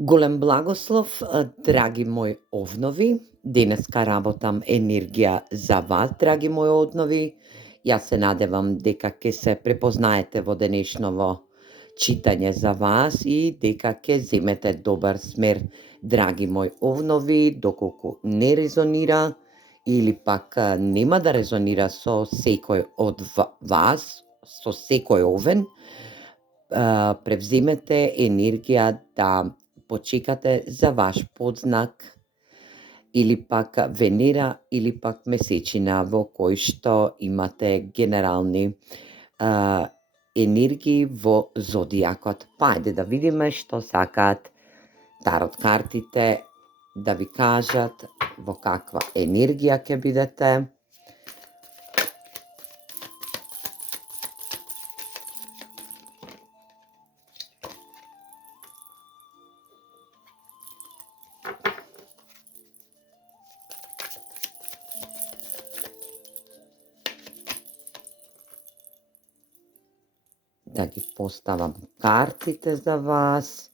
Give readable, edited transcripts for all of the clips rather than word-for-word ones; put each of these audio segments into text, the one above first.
Голем благослов, драги мои овнови. Денеска работам енергија за вас, драги мои овнови. Јас се надевам дека ќе се препознаете во денешново читање за вас и дека ќе земете добар смер, драги мои овнови, доколку не резонира или пак нема да резонира со секој од вас, со секој овен, превземете енергија да почекате за ваш подзнак или пак Венера или пак месечина во кој што имате генерални енергии во зодијакот. Па ајде да видиме што сакаат тарот картите да ви кажат, во каква енергија ќе бидете. Да ги поставам картите за вас.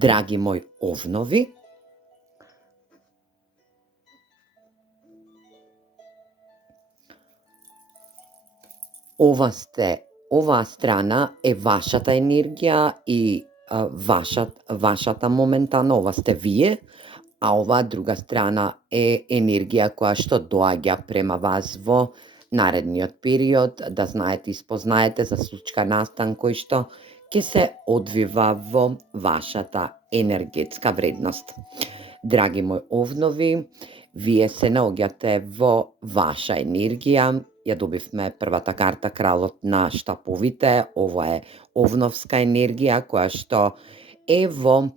Драги мои овнови, оваа страна е вашата енергија и вашата моментално, ова сте вие, а оваа друга страна е енергија која што доаѓа према вас во наредниот период, да знаете и спознаете за случка настан кој што ќе се одвива во вашата енергетска вредност. Драги мои овнови, вие се наоѓате во ваша енергија. Ја добивме првата карта, кралот на штаповите. Ова е овновска енергија која што е во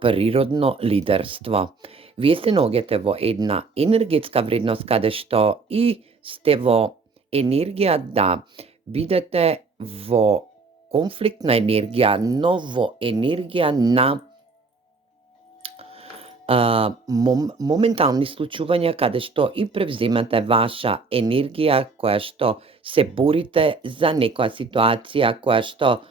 природно лидерство. Вие се наоѓате во една енергетска вредност каде што и сте во енергија да бидете во конфликтна енергија, но во енергија на моментални случувања каде што и превземате ваша енергија која што се борите за некоја ситуација која што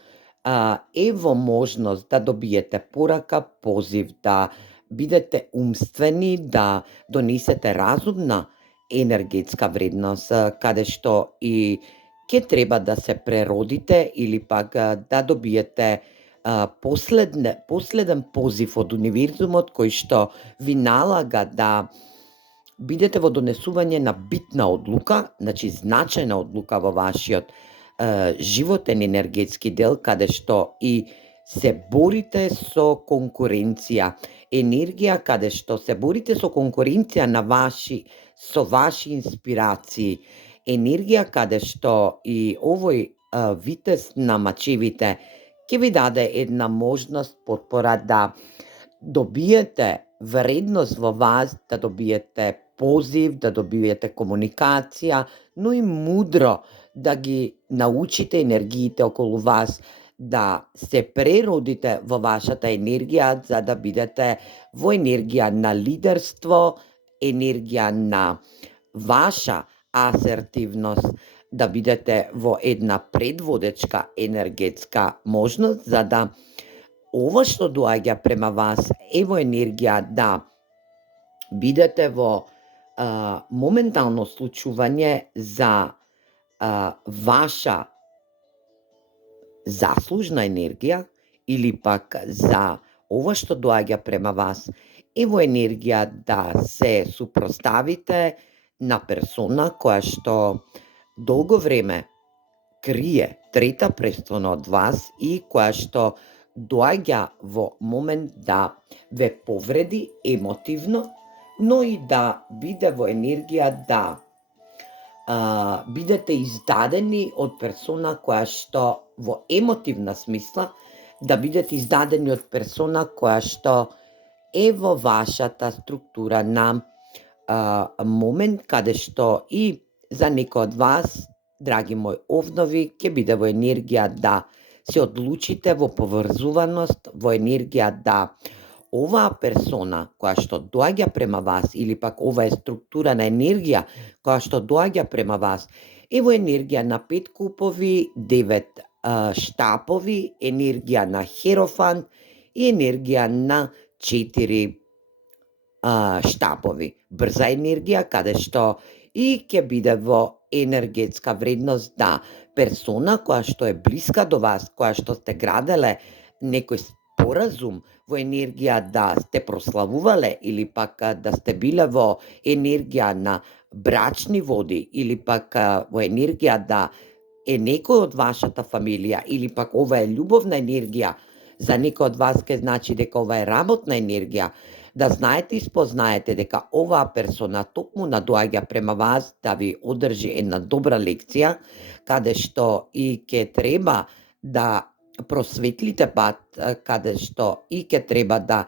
е во можност да добиете порака, позив, да бидете умствени, да донесете разумна енергетска вредност, каде што и ќе треба да се преродите или пак да добиете последен позив од универзумот кој што ви налага да бидете во донесување на битна одлука, значи значајна одлука во вашиот животен енергетски дел, каде што и се борите со конкуренција, енергија каде што се борите со конкуренција со ваши инспирации, енергија каде што и овој витез на мачевите ќе ви даде една можност, потпора да добиете вредност во вас, да добиете позив, да добиете комуникација, но и мудро да ги научите енергиите околу вас, да се преродите во вашата енергија, за да бидете во енергија на лидерство, енергија на ваша асертивност, да бидете во една предводечка енергетска можност, за да ова што доаѓа према вас е во енергија да бидете во моментално случување за ваша заслужна енергија или пак за ова што доаѓа према вас е во енергија да се супроставите на персона која што долго време крие трета престона од вас и која што доаѓа во момент да ве повреди емотивно, но и да биде во енергија да бидете издадени од персона која што во емотивна смисла, да бидете издадени од персона која што е во вашата структура на момент каде што и За некој од вас, драги мои овнови, ќе биде во енергија да се одлучите во поврзуваност, во енергија да оваа персона која што доаѓа према вас или пак ова е структура на енергија која што доаѓа према вас е во енергија на 5 купови, 9 штапови, енергија на херофант и енергија на 4 штапови. Брза енергија каде што и ќе биде во енергетска вредност да персона која што е блиска до вас, која што сте граделе некој споразум во енергија да сте прославувале или пак да сте биле во енергија на брачни води или пак во енергија да е некој од вашата фамилија или пак ова е љубовна енергија, за некој од вас ќе значи дека ова е работна енергија, да знаете и спознаете дека оваа персона токму надоаѓа према вас да ви одржи една добра лекција, каде што и ќе треба да просветлите пат, каде што и ќе треба да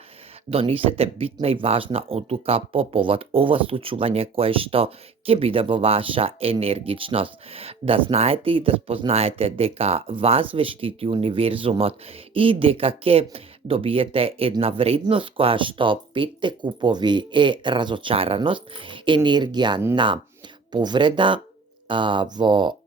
донесете битна и важна одлука по повод ова случување кое што ќе биде во ваша енергичност. Да знаете и да спознаете дека вас ве штити универзумот и дека ќе добиете една вредност која што 5 купови е разочараност, енергија на повреда во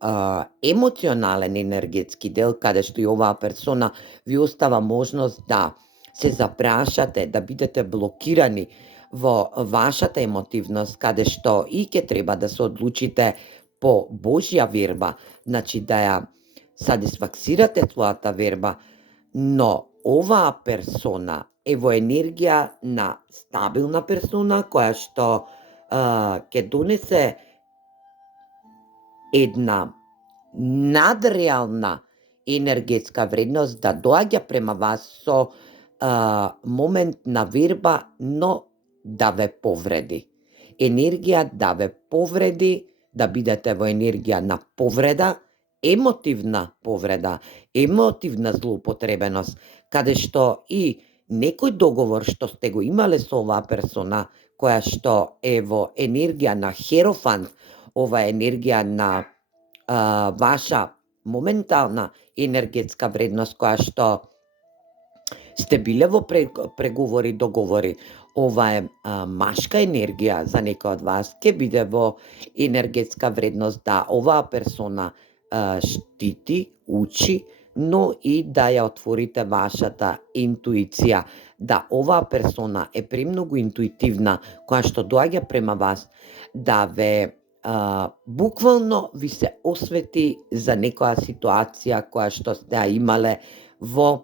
емоционален енергетски дел, каде што и оваа персона ви остава можност да се запрашате, да бидете блокирани во вашата емотивност, каде што и ќе треба да се одлучите по Божја верба, значи да ја сатисфаксирате својата верба, но оваа персона е во енергија на стабилна персона која што ќе донесе една надреална енергетска вредност да доаѓа према вас со момент на верба, но да ве повреди. Енергија да ве повреди, да бидете во енергија на повреда, емотивна повреда, емотивна злоупотребеност, каде што и некој договор што сте го имале со оваа персона, која што е во енергија на херофант, ова е енергија на ваша моментална енергетска вредност, која што сте биле во преговори, договори, ова е машка енергија за некој од вас, ќе биде во енергетска вредност да оваа персона штити, учи, но и да ја отворите вашата интуиција, да оваа персона е премногу интуитивна, која што доаѓа према вас, да ве буквално ви се освети за некоја ситуација која што сте ја имале во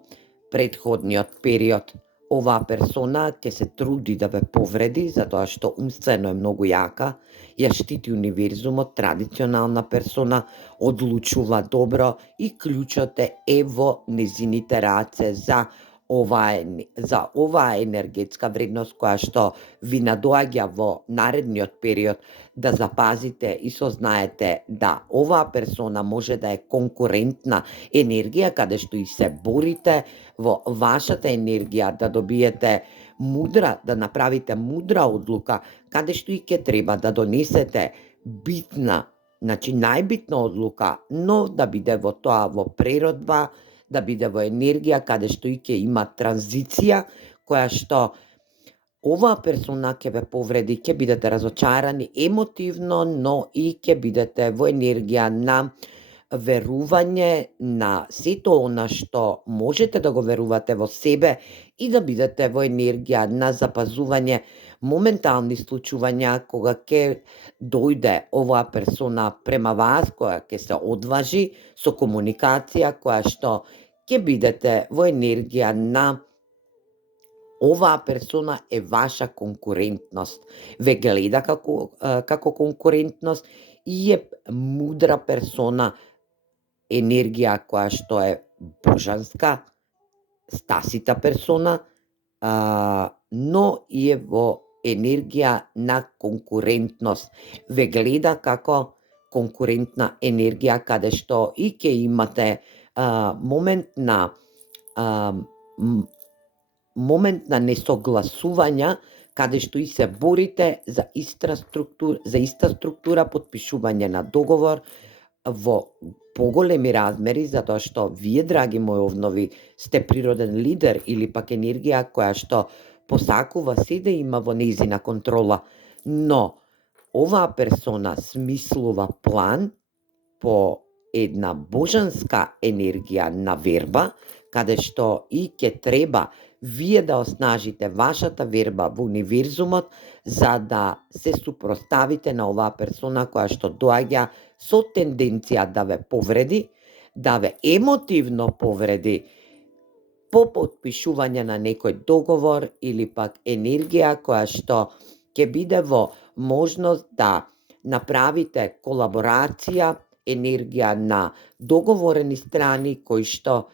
предходниот период. Оваа персона ќе се труди да ве повреди, затоа што умствено е многу јака, ја штити универзумот, традиционална персона, одлучува добро и клучот е во незините раце за оваа енергетска вредност која што ви надоаѓа во наредниот период, да запазите и сознаете да оваа персона може да е конкурентна енергија, каде што и се борите во вашата енергија да добиете мудра, да направите мудра одлука, каде што и ќе треба да донесете битна, значи најбитна одлука, но да биде во тоа во преродба, да биде во енергија каде што и ќе има транзиција, која што оваа персона ќе ве повреди, ќе бидете разочарани емотивно, но и ќе бидете во енергија на верување на сето она што можете да го верувате во себе и да бидете во енергија на запазување моментални случувања кога ќе дојде оваа персона према вас, која ќе се одважи со комуникација, која што ќе бидете во енергија на оваа персона е ваша конкурентност. Ве гледа како конкурентност и е мудра персона, енергија која што е божанска, стасита персона, но и е во енергија на конкурентност. Ве гледа како конкурентна енергија каде што и ќе имате момент на несогласувања каде што и се борите за иста структура, подпишување на договор во поголеми размери, затоа што вие, драги мои овнови, сте природен лидер или пак енергија која што посакува се да има во нејзина контрола, но оваа персона смислува план по една божанска енергија на верба, каде што и ќе треба вие да оснажите вашата верба во универзумот за да се супроставите на оваа персона која што доаѓа со тенденција да ве повреди, да ве емотивно повреди по потпишување на некој договор или пак енергија која што ќе биде во можност да направите колаборација, енергија на договорени страни кои што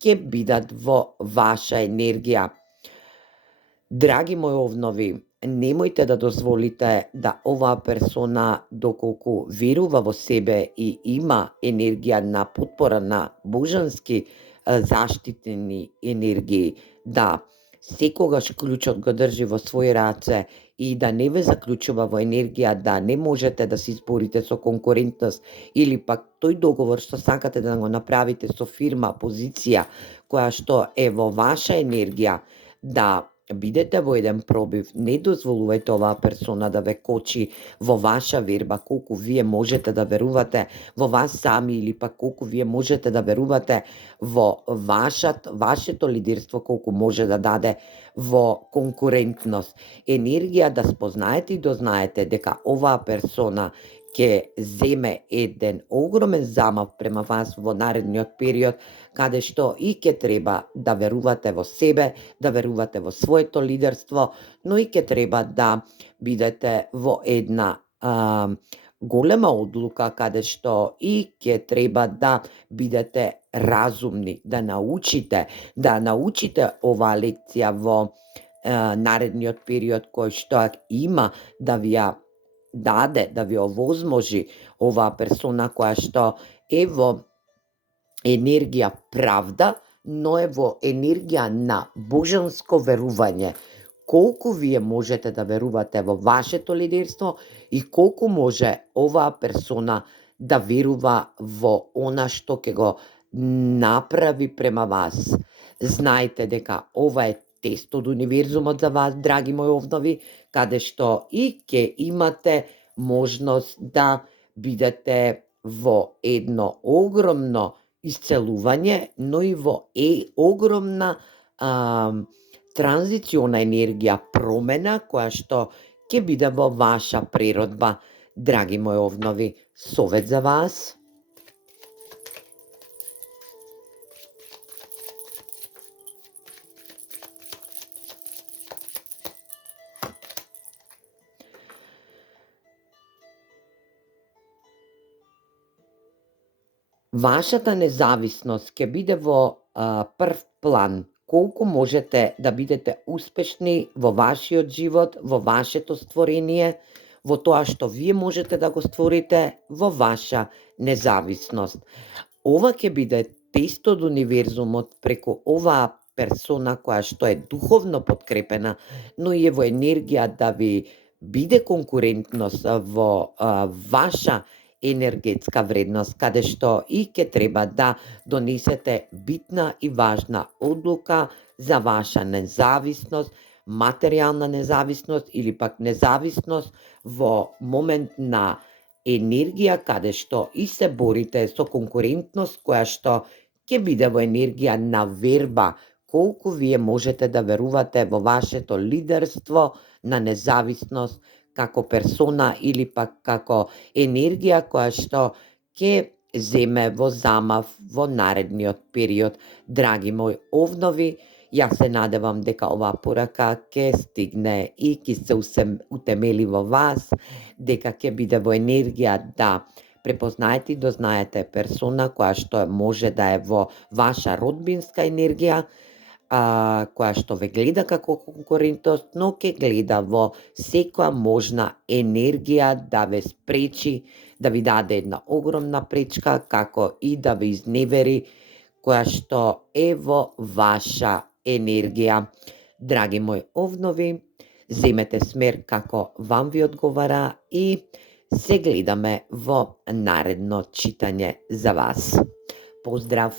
ќе бидат во ваша енергија. Драги мои овнови, немојте да дозволите да оваа персона, доколку верува во себе и има енергија на потпора на божански заштитени енергии, да секогаш клучот го држи во своји раце и да не ве заклучува во енергија да не можете да се изборите со конкурентност или пак тој договор што сакате да го направите со фирма, позиција која што е во ваша енергија, да бидете во еден пробив, не дозволувајте оваа персона да ве кочи во ваша верба, колку вие можете да верувате во вас сами или пак колку вие можете да верувате во вашето лидерство, колку може да даде во конкурентност. Енергија да спознаете и дознаете дека оваа персона ќе земе еден огромен замав према вас во наредниот период, каде што и ќе треба да верувате во себе, да верувате во своето лидерство, но и ќе треба да бидете во една голема одлука каде што и ќе треба да бидете разумни, да научите оваа лекција во наредниот период кој што има да ви ја даде, да ви овозможи оваа персона која што е во енергија правда, но е во енергија на божанско верување. Колку вие можете да верувате во вашето лидерство и колку може оваа персона да верува во она што ќе го направи према вас. Знаете дека ова е тест од универзумот за вас, драги мои овнови, каде што и ќе имате можност да бидете во едно огромно исцелување, но и во огромна транзициона енергија, промена која што ќе биде во ваша природба. Драги мои овнови, совет за вас. Вашата независност ќе биде во прв план. Колку можете да бидете успешни во вашиот живот, во вашето створение, во тоа што вие можете да го створите во ваша независност. Ова ќе биде тест од универзумот преку оваа персона која што е духовно подкрепена, но и е во енергија да ви биде конкурентност во ваша енергетска вредност, каде што и ќе треба да донесете битна и важна одлука за ваша независност, материјална независност или пак независност во момент на енергија каде што и се борите со конкурентност која што ќе биде во енергија на верба, колку вие можете да верувате во вашето лидерство на независност како персона или пак како енергија која што ќе земе во замав во наредниот период. Драги мои овнови, јас се надевам дека оваа порака ќе стигне и ќе се утемели во вас, дека ќе биде во енергија да препознаете и дознаете персона која што може да е во ваша родбинска енергија, која што ве гледа како конкурентност, но ќе гледа во секоја можна енергија да ве спречи, да ви даде една огромна пречка, како и да ве изневери, која што е во ваша енергија. Драги мои овнови, земете смер како вам ви одговара и се гледаме во наредно читање за вас. Поздрав!